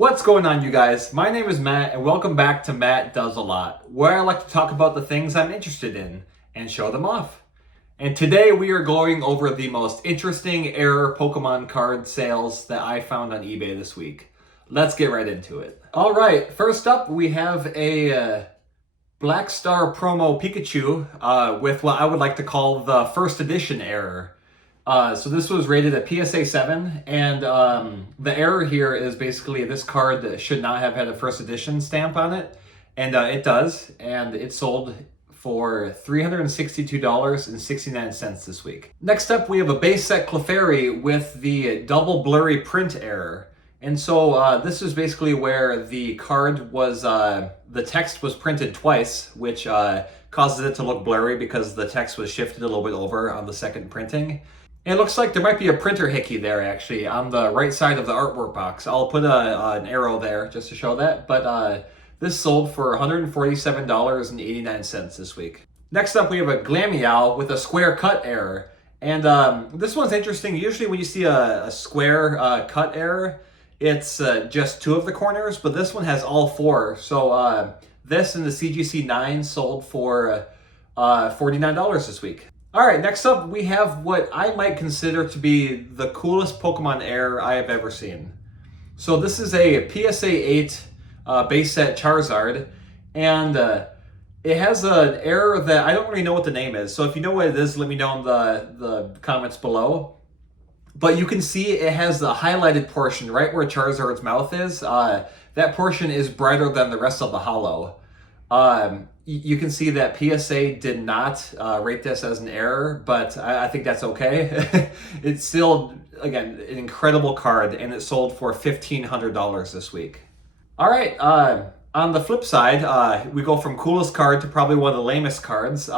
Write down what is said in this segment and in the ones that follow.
What's going on, you guys? My name is Matt, and welcome back to Matt Does a Lot, where I like to talk about the things I'm interested in and show them off. And today we are going over the most interesting error Pokemon card sales that I found on eBay this week. Let's get right into it. All right, first up we have a Black Star promo Pikachu with what I would like to call the first edition error. So this was rated at PSA 7, and the error here is basically this card should not have had a first edition stamp on it, and it does, and it sold for $362.69 this week. Next up, we have a base set Clefairy with the double blurry print error. And so this is basically where the card was, the text was printed twice, which causes it to look blurry because the text was shifted a little bit over on the second printing. And it looks like there might be a printer hickey there, actually, on the right side of the artwork box. I'll put an arrow there just to show that. But this sold for $147.89 this week. Next up, we have a Glameow with a square cut error. And this one's interesting. Usually when you see a square cut error, it's just two of the corners, but this one has all four. So this and the CGC 9 sold for $49 this week. All right, next up, we have what I might consider to be the coolest Pokemon error I have ever seen. So this is a PSA 8 base set Charizard, and it has an error that I don't really know what the name is. So if you know what it is, let me know in the comments below. But you can see it has the highlighted portion right where Charizard's mouth is. That portion is brighter than the rest of the holo. You can see that PSA did not rate this as an error, but I think that's okay. It's still, again, an incredible card, and it sold for $1,500 this week. All right, on the flip side, we go from coolest card to probably one of the lamest cards.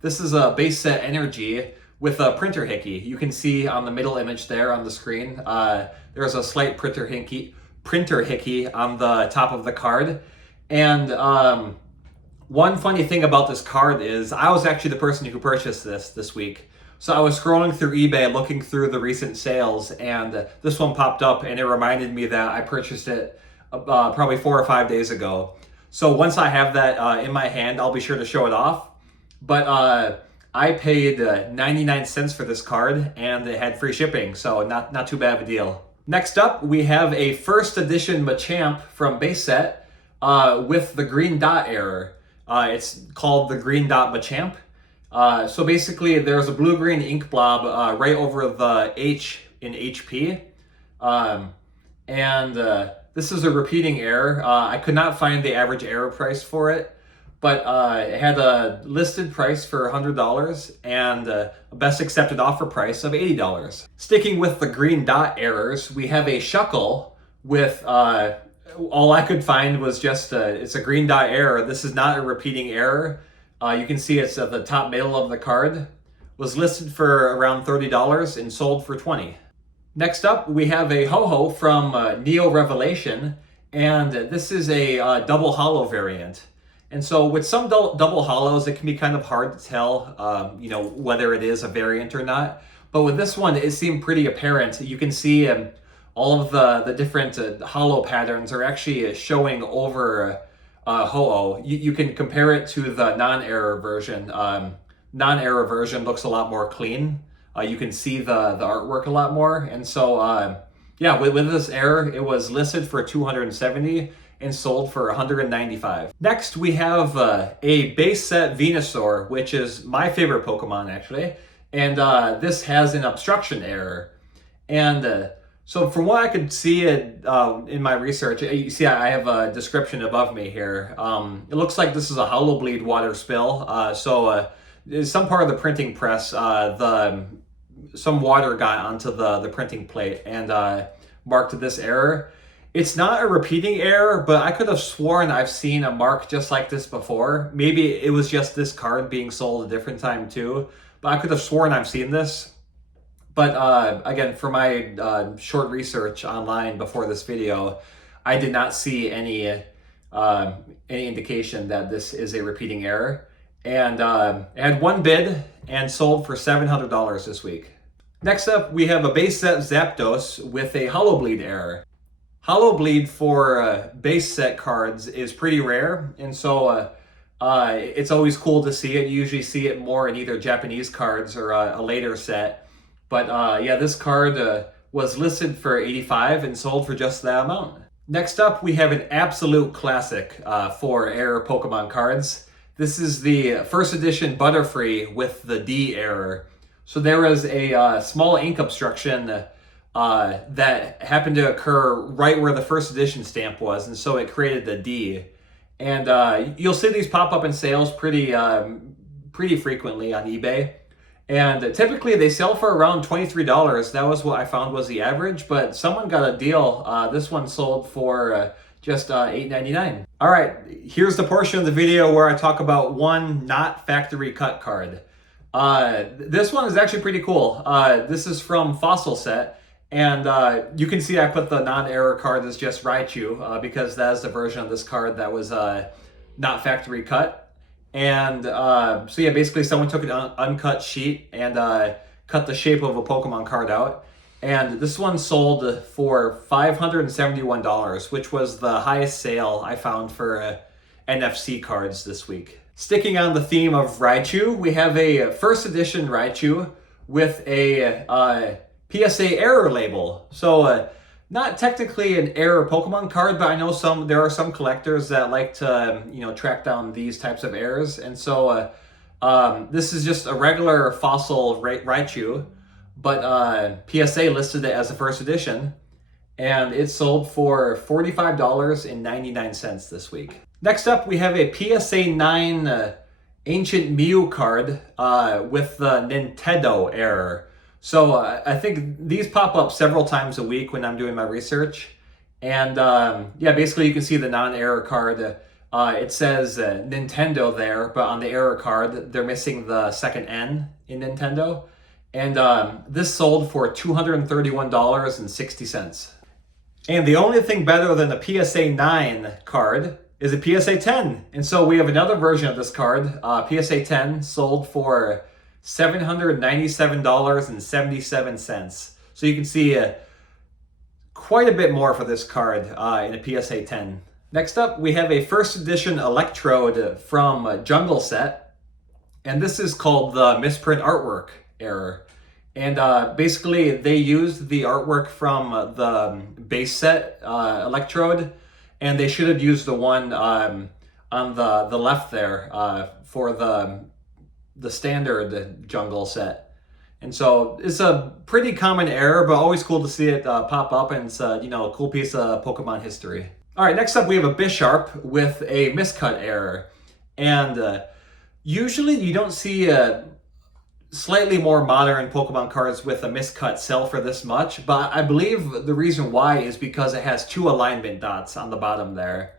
This is a base set Energy with a printer hickey. You can see on the middle image there on the screen, there's a slight printer hickey on the top of the card. And one funny thing about this card is I was actually the person who purchased this week. So I was scrolling through eBay looking through the recent sales, and this one popped up, and it reminded me that I purchased it probably 4 or 5 days ago. So once I have that in my hand, I'll be sure to show it off. But I paid 99 cents for this card, and it had free shipping, so not too bad of a deal. Next up, we have a first edition Machamp from base set with the green dot error. It's called the green dot Machamp. So basically, there's a blue-green ink blob right over the H in HP. This is a repeating error. I could not find the average error price for it, but it had a listed price for $100 and a best accepted offer price of $80. Sticking with the green dot errors, we have a Shuckle with all I could find was just it's a green dot error. This is not a repeating error. You can see it's at the top middle of the card. Was listed for around $30 and sold for $20. Next up, we have a Ho-Ho from Neo Revelation, and this is a double holo variant. And so with some double holos, it can be kind of hard to tell, whether it is a variant or not. But with this one, it seemed pretty apparent. You can see all of the different holo patterns are actually showing over Ho-Oh. You can compare it to the non-error version. Non-error version looks a lot more clean. You can see the artwork a lot more. And so, with this error, it was listed for $270 and sold for $195. Next, we have a base set Venusaur, which is my favorite Pokemon, actually. And this has an obstruction error. And so from what I could see in my research, you see I have a description above me here. It looks like this is a Holo Bleed water spill. Some part of the printing press, some water got onto the printing plate and marked this error. It's not a repeating error, but I could have sworn I've seen a mark just like this before. Maybe it was just this card being sold a different time too, but I could have sworn I've seen this. But again, for my short research online before this video, I did not see any indication that this is a repeating error. And it had one bid and sold for $700 this week. Next up, we have a base set Zapdos with a Holo Bleed error. Hollow bleed for base set cards is pretty rare, and so it's always cool to see it. You usually see it more in either Japanese cards or a later set. But yeah, this card was listed for 85 and sold for just that amount. Next up, we have an absolute classic for error Pokemon cards. This is the first edition Butterfree with the D error. So there was a small ink obstruction that happened to occur right where the first edition stamp was, and so it created the D. And you'll see these pop up in sales pretty frequently on eBay. And typically they sell for around $23. That was what I found was the average, but someone got a deal. This one sold for just $8.99. All right, here's the portion of the video where I talk about one not factory cut card. This one is actually pretty cool. This is from Fossil Set, and you can see I put the non-error card as just Raichu because that is the version of this card that was not factory cut. And so yeah, basically someone took an uncut sheet and cut the shape of a Pokemon card out. And this one sold for $571, which was the highest sale I found for NFC cards this week. Sticking on the theme of Raichu, we have a first edition Raichu with a PSA error label. So not technically an error Pokemon card, but I know there are some collectors that like to track down these types of errors. And so this is just a regular fossil Raichu, but PSA listed it as a first edition, and it sold for $45.99 this week. Next up, we have a PSA 9 Ancient Mew card with the Nintendo error. So I think these pop up several times a week when I'm doing my research. And yeah, basically you can see the non-error card. It says Nintendo there, but on the error card, they're missing the second N in Nintendo. And this sold for $231.60. And the only thing better than a PSA 9 card is a PSA 10. And so we have another version of this card. PSA 10 sold for $797.77. So you can see quite a bit more for this card in a PSA 10. Next up, we have a first edition Electrode from Jungle Set. And this is called the misprint artwork error. And basically they used the artwork from the base set Electrode, and they should have used the one on the left there for the standard Jungle Set. And so it's a pretty common error, but always cool to see it pop up, and it's a cool piece of Pokemon history. All right, next up we have a Bisharp with a miscut error. And usually you don't see slightly more modern Pokemon cards with a miscut sell for this much, but I believe the reason why is because it has two alignment dots on the bottom there.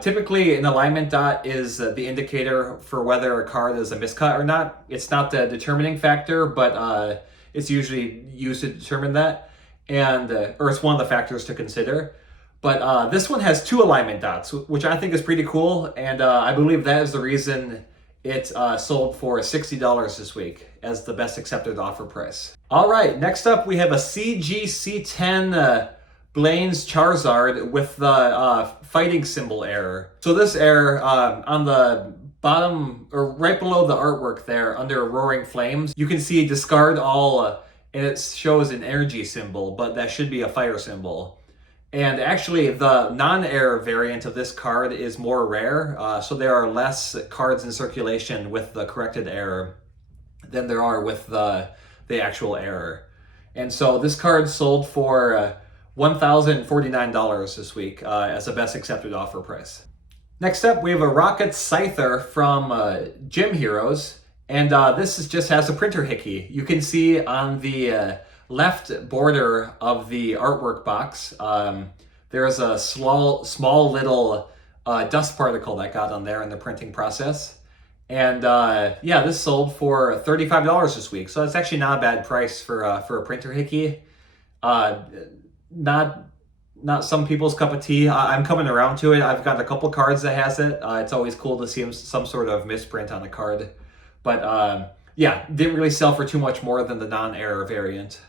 Typically, an alignment dot is the indicator for whether a card is a miscut or not. It's not the determining factor, but it's usually used to determine that, and or it's one of the factors to consider. But this one has two alignment dots, which I think is pretty cool, and I believe that is the reason it sold for $60 this week as the best accepted offer price. All right, next up we have a CGC10 Blaine's Charizard with the fighting symbol error. So this error on the bottom, or right below the artwork there under Roaring Flames, you can see discard all, and it shows an energy symbol, but that should be a fire symbol. And actually the non-error variant of this card is more rare, so there are less cards in circulation with the corrected error than there are with the actual error. And so this card sold for $1,049 this week as a best accepted offer price. Next up, we have a Rocket Scyther from Gym Heroes, and this just has a printer hickey. You can see on the left border of the artwork box, there's a small little dust particle that got on there in the printing process. And yeah, this sold for $35 this week, so it's actually not a bad price for a printer hickey. Not some people's cup of tea. I'm coming around to it. I've got a couple cards that has it. It's always cool to see some sort of misprint on a card. But yeah, didn't really sell for too much more than the non-error variant.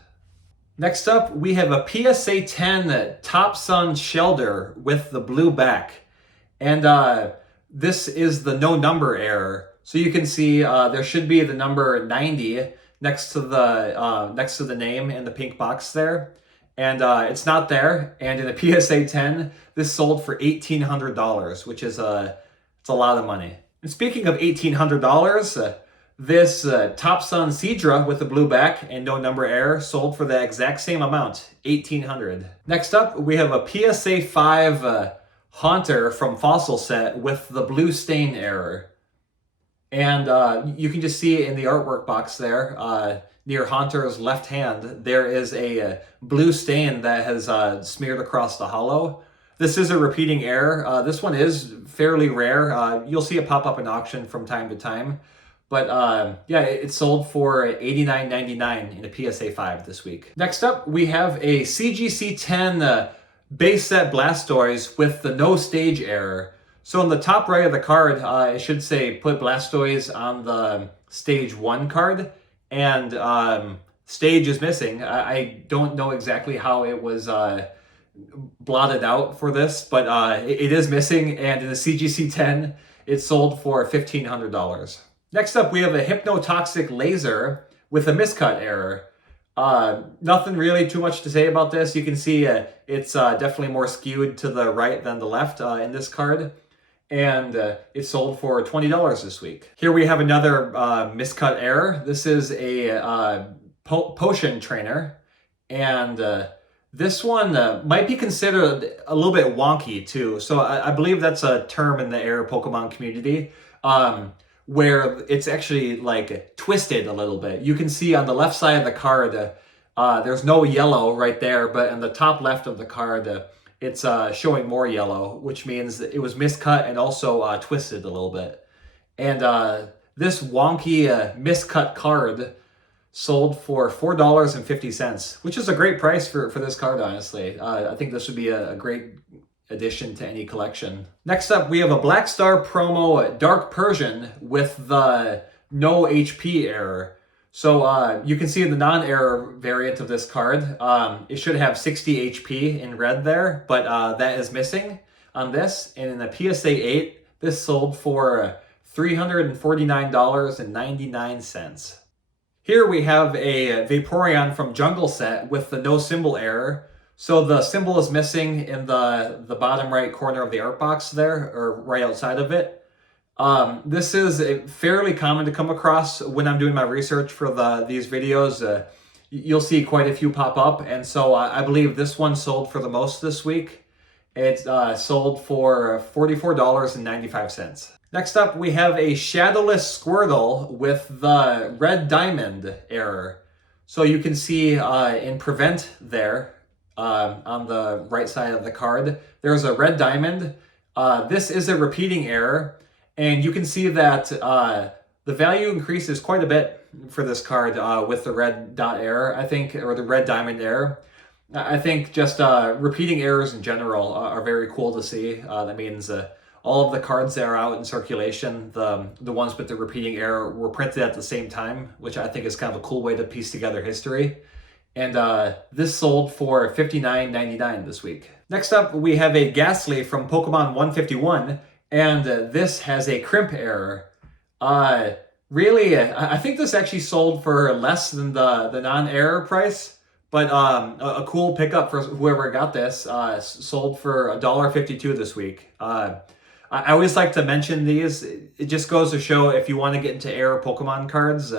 Next up, we have a PSA 10 Top Sun Shelter with the blue back. And this is the no number error. So you can see there should be the number 90 next to the name in the pink box there. And it's not there. And in a PSA 10, this sold for $1,800, which is it's a lot of money. And speaking of $1,800, this Top Sun Seadra with the blue back and no number error sold for the exact same amount, $1,800. Next up, we have a PSA 5 Haunter from Fossil Set with the blue stain error. And you can just see in the artwork box there, near Haunter's left hand, there is a blue stain that has smeared across the hollow. This is a repeating error. This one is fairly rare. You'll see it pop up in auction from time to time. But yeah, it sold for $89.99 in a PSA 5 this week. Next up, we have a CGC 10 base set Blastoise with the no stage error. So on the top right of the card, it should say put Blastoise on the stage 1 card, and stage is missing. I don't know exactly how it was blotted out for this, but it is missing, and in the CGC 10, it sold for $1,500. Next up, we have a Hypnotoxic Laser with a miscut error. Nothing really too much to say about this. You can see it's definitely more skewed to the right than the left in this card. And it sold for $20 this week. Here we have another miscut error. This is a potion trainer. And this one might be considered a little bit wonky too. So I believe that's a term in the error Pokemon community. Where it's actually like twisted a little bit. You can see on the left side of the card, there's no yellow right there, but in the top left of the card, it's showing more yellow, which means that it was miscut and also twisted a little bit. And this wonky miscut card sold for $4.50, which is a great price for this card, honestly. I think this would be a great addition to any collection. Next up, we have a Black Star promo Dark Persian with the no HP error. So you can see the non-error variant of this card. It should have 60 HP in red there, but that is missing on this. And in the PSA 8, this sold for $349.99. Here we have a Vaporeon from Jungle Set with the no symbol error. So the symbol is missing in the bottom right corner of the art box there, or right outside of it. This is fairly common to come across when I'm doing my research for these videos. You'll see quite a few pop up, and so I believe this one sold for the most this week. It sold for $44.95. Next up, we have a Shadowless Squirtle with the red diamond error. So you can see in Prevent there, on the right side of the card, there's a red diamond. This is a repeating error, and you can see that the value increases quite a bit for this card with the red dot error, I think, or the red diamond error. I think just repeating errors in general are very cool to see. That means all of the cards that are out in circulation, the ones with the repeating error, were printed at the same time, which I think is kind of a cool way to piece together history. And this sold for $59.99 this week. Next up, we have a Ghastly from Pokemon 151, and this has a crimp error. Really, I think this actually sold for less than the non-error price, but a cool pickup for whoever got this. Sold for $1.52 this week. I always like to mention these. It just goes to show if you want to get into error Pokemon cards,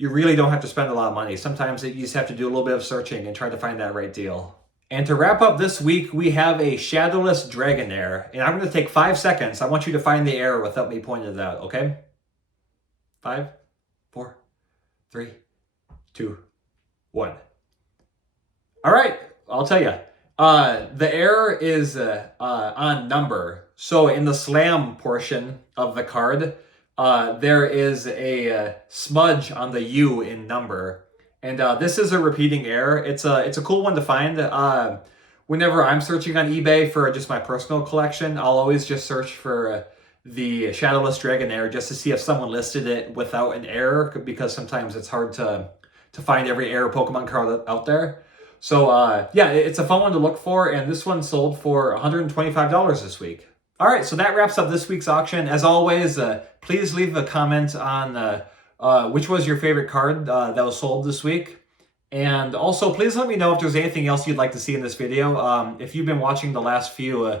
you really don't have to spend a lot of money. Sometimes you just have to do a little bit of searching and try to find that right deal. And to wrap up this week, we have a Shadowless Dragonair. And I'm going to take 5 seconds. I want you to find the error without me pointing it out, okay? 5, 4, 3, 2, 1. All right, I'll tell you. The error is on number. So in the slam portion of the card, there is a smudge on the U in number. And this is a repeating error. It's a cool one to find. Whenever I'm searching on eBay for just my personal collection, I'll always just search for the Shadowless Dragonair just to see if someone listed it without an error, because sometimes it's hard to find every error Pokemon card out there. So yeah, it's a fun one to look for, and this one sold for $125 this week. All right, so that wraps up this week's auction. As always, please leave a comment on which was your favorite card that was sold this week. And also, please let me know if there's anything else you'd like to see in this video. If you've been watching the last few,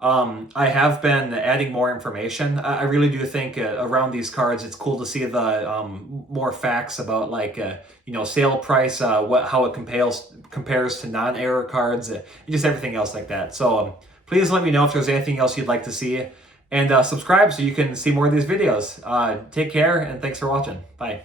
I have been adding more information. I really do think around these cards, it's cool to see the more facts about like sale price, how it compares to non-error cards, and just everything else like that. So please let me know if there's anything else you'd like to see, and subscribe so you can see more of these videos. Take care, and thanks for watching. Bye.